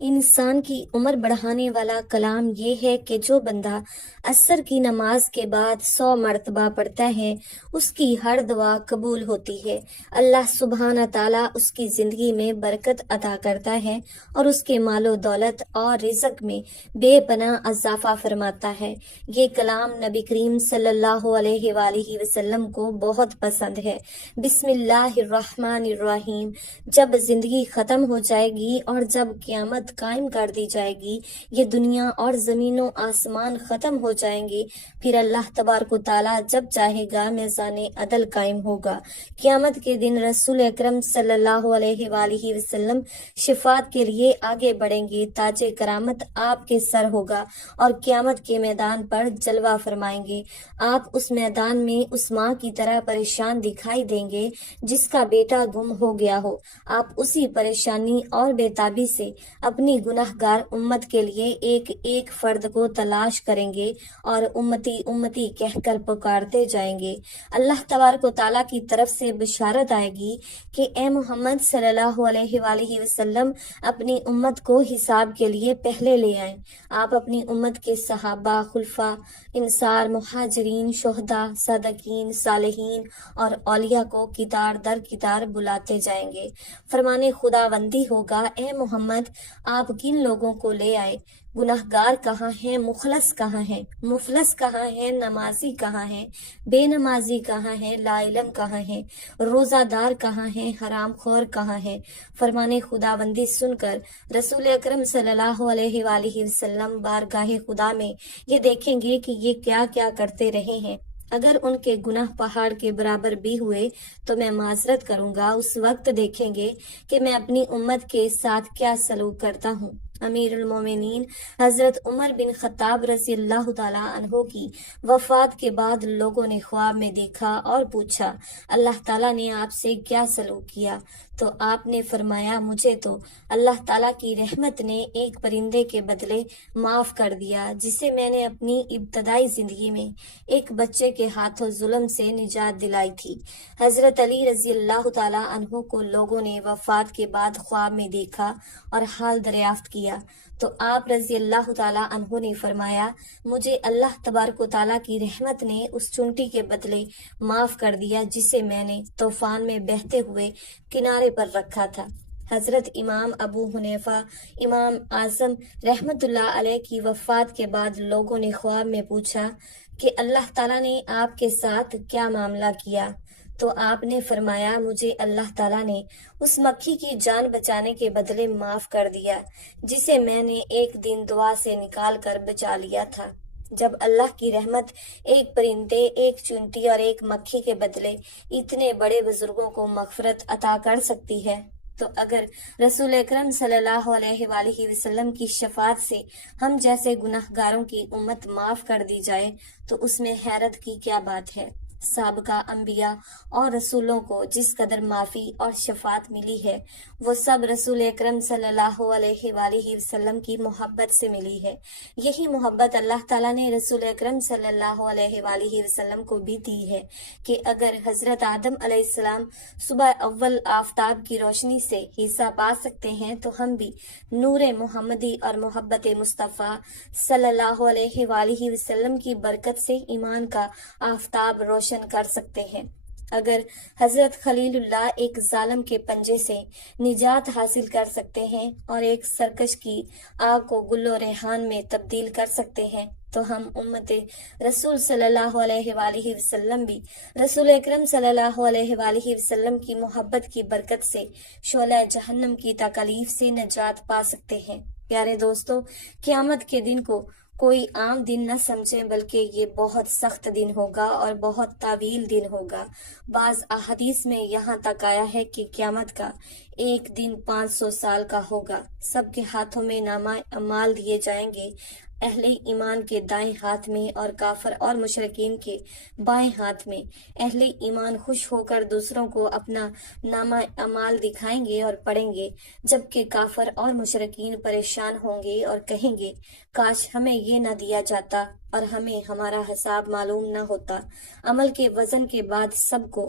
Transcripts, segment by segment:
انسان کی عمر بڑھانے والا کلام یہ ہے کہ جو بندہ عصر کی نماز کے بعد 100 مرتبہ پڑھتا ہے اس کی ہر دعا قبول ہوتی ہے۔ اللہ سبحانہ تعالیٰ اس کی زندگی میں برکت عطا کرتا ہے اور اس کے مال و دولت اور رزق میں بے پناہ اضافہ فرماتا ہے۔ یہ کلام نبی کریم صلی اللہ علیہ وآلہ وسلم کو بہت پسند ہے۔ بسم اللہ الرحمن الرحیم۔ جب زندگی ختم ہو جائے گی اور جب قیامت قائم کر دی جائے گی، یہ دنیا اور زمین و آسمان ختم ہو جائیں گے، پھر اللہ تبارک و تعالیٰ جب چاہے گا میزان عدل قائم ہوگا۔ قیامت کے دن رسول اکرم صلی اللہ علیہ وآلہ وسلم شفاعت کے لیے آگے بڑھیں گے، تاج کرامت آپ کے سر ہوگا اور قیامت کے میدان پر جلوہ فرمائیں گے۔ آپ اس میدان میں اس ماں کی طرح پریشان دکھائی دیں گے جس کا بیٹا گم ہو گیا ہو۔ آپ اسی پریشانی اور بےتابی سے اپنی گناہ گار امت کے لیے ایک ایک فرد کو تلاش کریں گے اور امتی امتی کہہ کر پکارتے جائیں گے۔ اللہ تبارک و تعالیٰ کی طرف سے بشارت آئے گی کہ اے محمد صلی اللہ علیہ وآلہ وسلم اپنی امت کو حساب کے لیے پہلے لے آئیں۔ آپ اپنی امت کے صحابہ، خلفاء، انصار، مہاجرین، شہداء، صادقین، صالحین اور اولیاء کو کتار در کتار بلاتے جائیں گے۔ فرمانے خداوندی ہوگا، اے محمد آپ کن لوگوں کو لے آئے؟ گناہ گار کہاں ہیں؟ مخلص کہاں ہیں؟ مفلس کہاں ہیں؟ نمازی کہاں ہیں؟ بے نمازی کہاں ہیں؟ لا علم کہاں ہیں؟ روزہ دار کہاں ہیں؟ حرام خور کہاں ہیں؟ فرمانے خداوندی سن کر رسول اکرم صلی اللہ علیہ وآلہ وسلم بارگاہ خدا میں یہ دیکھیں گے کہ یہ کیا کیا کرتے رہے ہیں۔ اگر ان کے گناہ پہاڑ کے برابر بھی ہوئے تو میں معذرت کروں گا۔ اس وقت دیکھیں گے کہ میں اپنی امت کے ساتھ کیا سلوک کرتا ہوں۔ امیر المومنین حضرت عمر بن خطاب رضی اللہ تعالیٰ عنہ کی وفات کے بعد لوگوں نے خواب میں دیکھا اور پوچھا اللہ تعالیٰ نے آپ سے کیا سلوک کیا؟ تو آپ نے فرمایا مجھے تو اللہ تعالیٰ کی رحمت نے ایک پرندے کے بدلے معاف کر دیا جسے میں نے اپنی ابتدائی زندگی میں ایک بچے کے ہاتھوں ظلم سے نجات دلائی تھی۔ حضرت علی رضی اللہ تعالیٰ عنہ کو لوگوں نے وفات کے بعد خواب میں دیکھا اور حال دریافت کیا تو آپ رضی اللہ تعالیٰ عنہ نے فرمایا مجھے اللہ تبارک و تعالیٰ کی رحمت نے اس چونٹی کے بدلے معاف کر دیا جسے میں نے طوفان میں بہتے ہوئے کنارے پر رکھا تھا۔ حضرت امام ابو حنیفہ امام اعظم رحمت اللہ علیہ کی وفات کے بعد لوگوں نے خواب میں پوچھا کہ اللہ تعالیٰ نے آپ کے ساتھ کیا معاملہ کیا؟ تو آپ نے فرمایا مجھے اللہ تعالیٰ نے اس مکھی کی جان بچانے کے بدلے معاف کر دیا جسے میں نے ایک دن دعا سے نکال کر بچا لیا تھا۔ جب اللہ کی رحمت ایک پرندے، ایک چونٹی اور ایک مکھی کے بدلے اتنے بڑے بزرگوں کو مغفرت عطا کر سکتی ہے تو اگر رسول اکرم صلی اللہ علیہ وآلہ وسلم کی شفاعت سے ہم جیسے گناہ گاروں کی امت معاف کر دی جائے تو اس میں حیرت کی کیا بات ہے؟ سابقہ انبیاء اور رسولوں کو جس قدر معافی اور شفاعت ملی ہے وہ سب رسول اکرم صلی اللہ علیہ وآلہ وسلم کی محبت سے ملی ہے۔ یہی محبت اللہ تعالیٰ نے رسول اکرم صلی اللہ علیہ وآلہ وسلم کو بھی دی ہے کہ اگر حضرت آدم علیہ السلام صبح اول آفتاب کی روشنی سے حصہ پا سکتے ہیں تو ہم بھی نور محمدی اور محبت مصطفیٰ صلی اللہ علیہ وآلہ وسلم کی برکت سے ایمان کا آفتاب روشن کر سکتے ہیں۔ اگر حضرت خلیل اللہ ایک ظالم کے پنجے سے نجات حاصل کر سکتے ہیں اور ایک سرکش کی آگ کو گل و ریحان میں تبدیل کر سکتے ہیں تو ہم امت رسول صلی اللہ علیہ وآلہ وسلم بھی رسول اکرم صلی اللہ علیہ وآلہ وسلم کی محبت کی برکت سے شعلہ جہنم کی تکالیف سے نجات پا سکتے ہیں۔ پیارے دوستو، قیامت کے دن کو کوئی عام دن نہ سمجھیں بلکہ یہ بہت سخت دن ہوگا اور بہت طویل دن ہوگا۔ بعض احادیث میں یہاں تک آیا ہے کہ قیامت کا ایک دن 500 سال کا ہوگا۔ سب کے ہاتھوں میں نامہ اعمال دیے جائیں گے، اہل ایمان کے دائیں ہاتھ میں اور کافر اور مشرکین کے بائیں ہاتھ میں۔ اہل ایمان خوش ہو کر دوسروں کو اپنا نامہ اعمال دکھائیں گے اور پڑھیں گے، جبکہ کافر اور مشرکین پریشان ہوں گے اور کہیں گے کاش ہمیں یہ نہ دیا جاتا اور ہمیں ہمارا حساب معلوم نہ ہوتا۔ عمل کے وزن کے بعد سب کو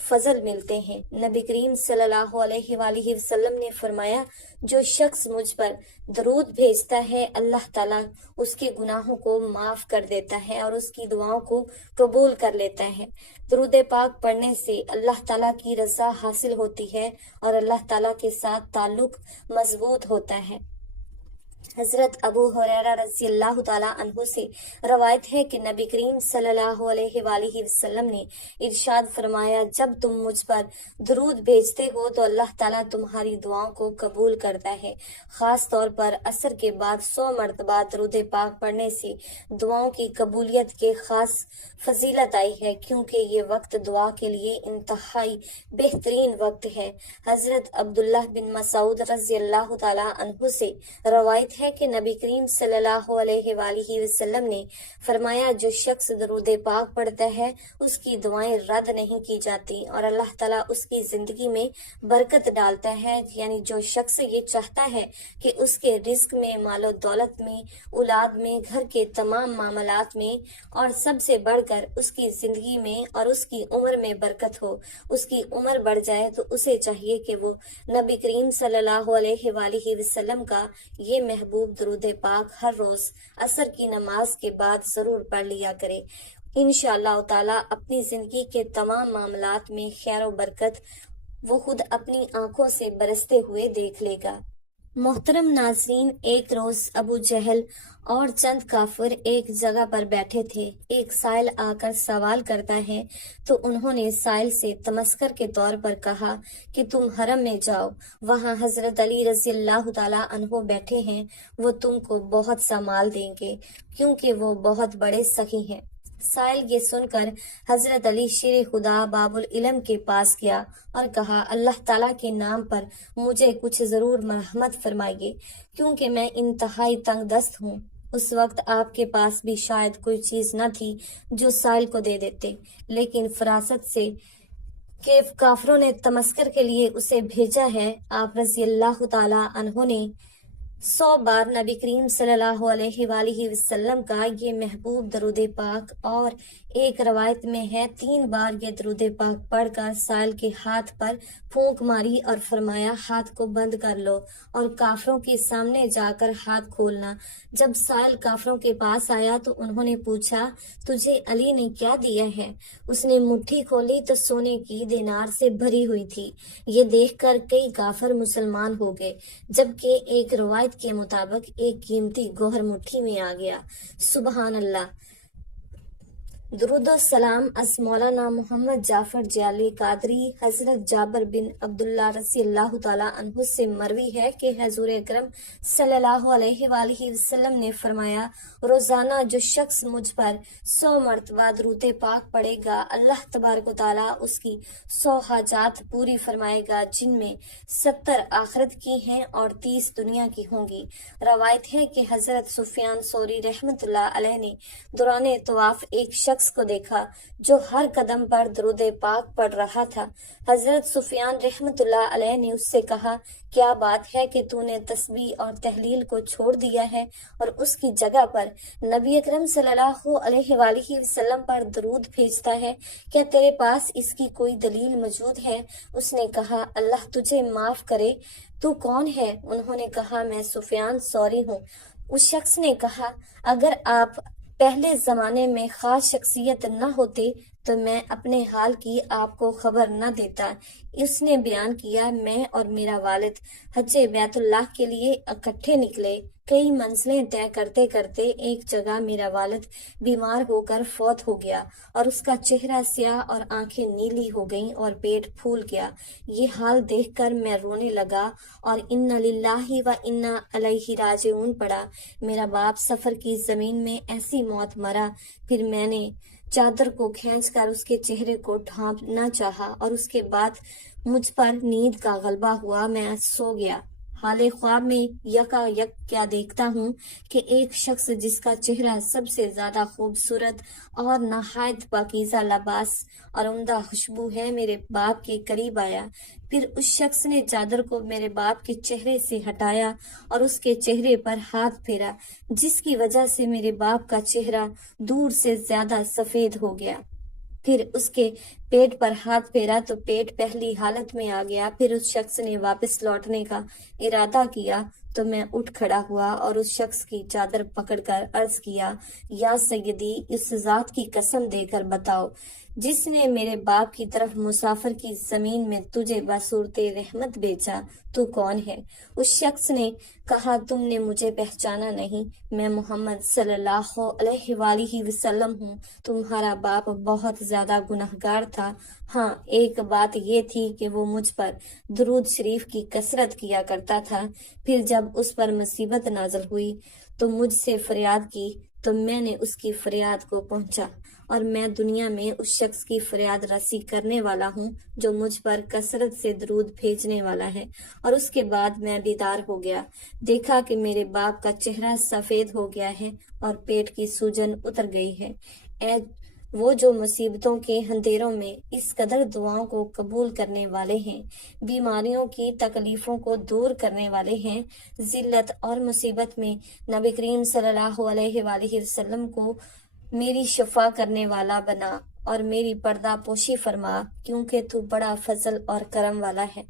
فضل ملتے ہیں۔ نبی کریم صلی اللہ علیہ وآلہ وسلم نے فرمایا، جو شخص مجھ پر درود بھیجتا ہے اللہ تعالیٰ اس کے گناہوں کو معاف کر دیتا ہے اور اس کی دعاؤں کو قبول کر لیتا ہے۔ درود پاک پڑھنے سے اللہ تعالیٰ کی رضا حاصل ہوتی ہے اور اللہ تعالیٰ کے ساتھ تعلق مضبوط ہوتا ہے۔ حضرت ابو ہریرہ رضی اللہ تعالیٰ عنہ سے روایت ہے کہ نبی کریم صلی اللہ علیہ وآلہ وسلم نے ارشاد فرمایا، جب تم مجھ پر درود بھیجتے ہو تو اللہ تعالیٰ تمہاری دعاؤں کو قبول کرتا ہے۔ خاص طور پر عصر کے بعد 100 مرتبہ درود پاک پڑھنے سے دعاؤں کی قبولیت کے خاص فضیلت آئی ہے، کیونکہ یہ وقت دعا کے لیے انتہائی بہترین وقت ہے۔ حضرت عبداللہ بن مسعود رضی اللہ تعالیٰ عنہ سے روایت ہے کہ نبی کریم صلی اللہ علیہ وآلہ وسلم نے فرمایا، جو شخص درود پاک پڑھتا ہے اس کی دعائیں رد نہیں کی جاتی اور اللہ تعالیٰ اس کی زندگی میں برکت ڈالتا ہے۔ یعنی جو شخص یہ چاہتا ہے کہ اس کے رزق میں، مال و دولت میں، اولاد میں، گھر کے تمام معاملات میں اور سب سے بڑھ کر اس کی زندگی میں اور اس کی عمر میں برکت ہو، اس کی عمر بڑھ جائے، تو اسے چاہیے کہ وہ نبی کریم صلی اللہ علیہ وآلہ وسلم کا یہ محبوب درود پاک ہر روز عصر کی نماز کے بعد ضرور پڑھ لیا کرے۔ انشاءاللہ تعالیٰ اپنی زندگی کے تمام معاملات میں خیر و برکت وہ خود اپنی آنکھوں سے برستے ہوئے دیکھ لے گا۔ محترم ناظرین، ایک روز ابو جہل اور چند کافر ایک جگہ پر بیٹھے تھے۔ ایک سائل آ کر سوال کرتا ہے تو انہوں نے سائل سے تمسخر کے طور پر کہا کہ تم حرم میں جاؤ، وہاں حضرت علی رضی اللہ تعالیٰ عنہ بیٹھے ہیں، وہ تم کو بہت سا مال دیں گے کیونکہ وہ بہت بڑے سخی ہیں۔ سائل یہ سن کر حضرت علی شیر خدا باب العلم کے پاس گیا اور کہا، اللہ تعالیٰ کے نام پر مجھے کچھ ضرور مرحمت فرمائیے کیونکہ میں انتہائی تنگ دست ہوں۔ اس وقت آپ کے پاس بھی شاید کوئی چیز نہ تھی جو سائل کو دے دیتے، لیکن فراست سے کہ کافروں نے تمسخر کے لیے اسے بھیجا ہے، آپ رضی اللہ تعالیٰ عنہ نے 100 بار نبی کریم صلی اللہ علیہ وآلہ وسلم کا یہ محبوب درود پاک، اور ایک روایت میں ہے 3 بار یہ درود پاک پڑھ کر سائل کے ہاتھ پر پھونک ماری اور فرمایا، ہاتھ کو بند کر لو اور کافروں کے سامنے جا کر ہاتھ کھولنا۔ جب سائل کافروں کے پاس آیا تو انہوں نے پوچھا، تجھے علی نے کیا دیا ہے؟ اس نے مٹھی کھولی تو سونے کی دینار سے بھری ہوئی تھی۔ یہ دیکھ کر کئی کافر مسلمان ہو گئے، جبکہ ایک روایت کے مطابق ایک قیمتی گوہر مٹھی میں آ گیا۔ سبحان اللہ۔ درود و سلام از مولانا محمد جعفر جعلی قادری۔ حضرت جابر بن عبداللہ رضی اللہ تعالیٰ عنہ سے مروی ہے کہ حضور اکرم صلی اللہ علیہ وآلہ وسلم نے فرمایا، روزانہ جو شخص مجھ پر 100 مرتبہ درود پاک پڑھے گا، اللہ تبارک و تعالیٰ اس کی 100 حاجات پوری فرمائے گا، جن میں 70 آخرت کی ہیں اور 30 دنیا کی ہوں گی۔ روایت ہے کہ حضرت سفیان ثوری رحمۃ اللہ علیہ نے دوران طواف ایک شخص کو دیکھا جو ہر قدم پر درود پاک پڑھ رہا تھا۔ حضرت سفیان رحمۃ اللہ علیہ نے اس سے کہا، کیا بات ہے کہ تو نے تسبیح اور تحلیل کو چھوڑ دیا ہے اور اس کی جگہ پر نبی اکرم صلی اللہ علیہ وآلہ وسلم پر درود بھیجتا ہے؟ کیا تیرے پاس اس کی کوئی دلیل موجود ہے؟ اس نے کہا، اللہ تجھے معاف کرے، تو کون ہے؟ انہوں نے کہا، میں سفیان ثوری ہوں۔ اس شخص نے کہا، اگر آپ پہلے زمانے میں خاص شخصیت نہ ہوتے تو میں اپنے حال کی آپ کو خبر نہ دیتا۔ اس نے بیان کیا، میں اور میرا والد حج بیت اللہ کے لیے اکٹھے نکلے۔ کئی منزلیں طے کرتے کرتے ایک جگہ میرا والد بیمار ہو کر فوت ہو گیا اور اس کا چہرہ سیاہ اور آنکھیں نیلی ہو گئیں اور پیٹ پھول گیا۔ یہ حال دیکھ کر میں رونے لگا اور انا للہ و انا الیہ راجعون پڑھا۔ میرا باپ سفر کی زمین میں ایسی موت مرا۔ پھر میں نے چادر کو کھینچ کر اس کے چہرے کو ڈھانپنا چاہا اور اس کے بعد مجھ پر نیند کا غلبہ ہوا، میں سو گیا۔ حال خواب میں یکا یک کیا دیکھتا ہوں کہ ایک شخص جس کا چہرہ سب سے زیادہ خوبصورت اور نہایت پاکیزہ لباس اور عمدہ خوشبو ہے، میرے باپ کے قریب آیا۔ پھر اس شخص نے چادر کو میرے باپ کے چہرے سے ہٹایا اور اس کے چہرے پر ہاتھ پھیرا، جس کی وجہ سے میرے باپ کا چہرہ دور سے زیادہ سفید ہو گیا۔ پھر اس کے پیٹ پر ہاتھ پھیرا تو پیٹ پہلی حالت میں آ گیا۔ پھر اس شخص نے واپس لوٹنے کا ارادہ کیا تو میں اٹھ کھڑا ہوا اور اس شخص کی چادر پکڑ کر عرض کیا، یا سیدی، اس ذات کی قسم دے کر بتاؤ جس نے میرے باپ کی طرف مسافر کی زمین میں تجھے بصورت رحمت بھیجا، تو کون ہے؟ اس شخص نے کہا، تم نے مجھے پہچانا نہیں، میں محمد صلی اللہ علیہ وآلہ وسلم ہوں۔ تمہارا باپ بہت زیادہ گنہگار تھا، ہاں ایک بات یہ تھی کہ وہ مجھ پر درود شریف کی کثرت کیا کرتا تھا۔ پھر جب اس پر مصیبت نازل ہوئی تو مجھ سے فریاد کی تو میں نے اس کی فریاد کو پہنچا، اور میں دنیا میں اس شخص کی فریاد رسی کرنے والا ہوں جو مجھ پر کثرت سے درود بھیجنے والا ہے۔ اور اس کے بعد میں بیدار ہو گیا، دیکھا کہ میرے باپ کا چہرہ سفید ہو گیا ہے اور پیٹ کی سوجن اتر گئی ہے۔ اے وہ جو مصیبتوں کے اندھیروں میں اس قدر دعاؤں کو قبول کرنے والے ہیں، بیماریوں کی تکلیفوں کو دور کرنے والے ہیں، ذلت اور مصیبت میں نبی کریم صلی اللہ علیہ وآلہ وسلم کو میری شفا کرنے والا بنا اور میری پردہ پوشی فرما، کیونکہ تو بڑا فضل اور کرم والا ہے۔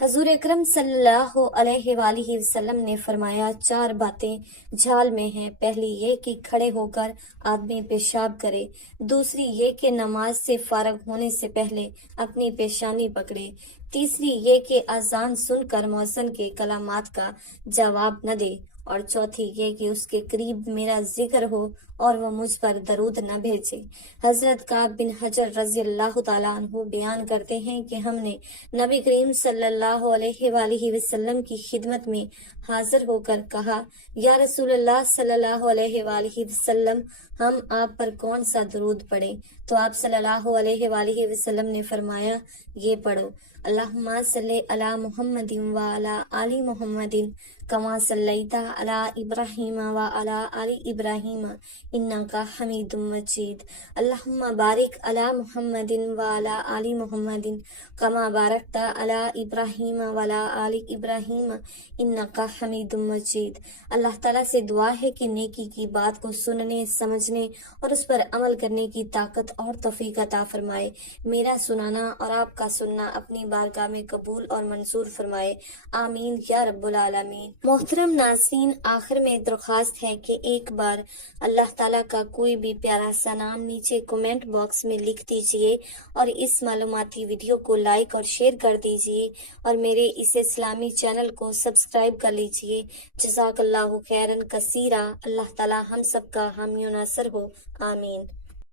حضور اکرم صلی اللہ علیہ وآلہ وسلم نے فرمایا، 4 باتیں جھال میں ہیں۔ پہلی یہ کہ کھڑے ہو کر آدمی پیشاب کرے، دوسری یہ کہ نماز سے فارغ ہونے سے پہلے اپنی پیشانی پکڑے، تیسری یہ کہ اذان سن کر مؤذن کے کلمات کا جواب نہ دے، اور چوتھی یہ کہ اس کے قریب میرا ذکر ہو اور وہ مجھ پر درود نہ بھیجے۔ حضرت کعب بن حجر رضی اللہ تعالیٰ عنہ بیان کرتے ہیں کہ ہم نے نبی کریم صلی اللہ علیہ وآلہ وسلم کی خدمت میں حاضر ہو کر کہا، یا رسول اللہ صلی اللہ علیہ وآلہ وسلم، ہم آپ پر کون سا درود پڑھیں؟ تو آپ صلی اللہ علیہ وآلہ وسلم نے فرمایا، یہ پڑھو، اللہم صلی علی محمد وعلی آل محمد کما صلیت علی ابراہیم وعلی آل ابراہیم انک حمید مجید، اللہم بارک علی محمد وعلی آل محمد کما بارکت علی ابراہیم وعلی آل ابراہیم انک حمید مجید۔ اللہ تعالیٰ سے دعا ہے کہ نیکی کی بات کو سننے، سمجھنے اور اس پر عمل کرنے کی طاقت اور توفیق عطا فرمائے۔ میرا سنانا اور آپ کا سننا اپنی بارگاہ میں قبول اور منظور فرمائے، آمین یا رب العالمین۔ محترم ناظرین، آخر میں درخواست ہے کہ ایک بار اللہ تعالیٰ کا کوئی بھی پیارا سا نام نیچے کمنٹ باکس میں لکھ دیجئے، اور اس معلوماتی ویڈیو کو لائک اور شیئر کر دیجئے، اور میرے اس اسلامی چینل کو سبسکرائب کر لیجئے۔ جزاک اللہ خیرن کثیرہ۔ اللہ تعالیٰ ہم سب کا حامی و ناصر ہو، آمین۔